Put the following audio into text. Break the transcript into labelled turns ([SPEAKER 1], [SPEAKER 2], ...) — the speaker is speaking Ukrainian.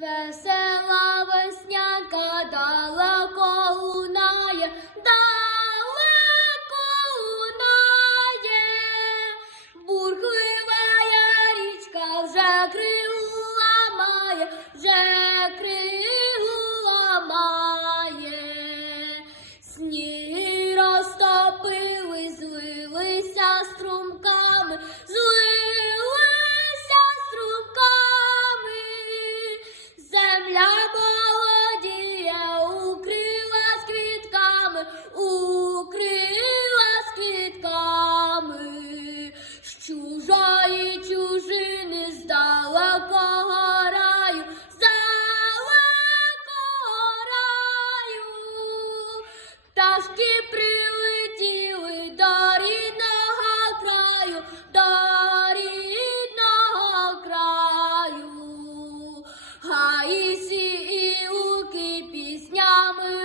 [SPEAKER 1] ve з чужої чужини, з далекого раю, з далекого пташки прилетіли до рідного краю, до рідного краю, гаїсі і луки піснями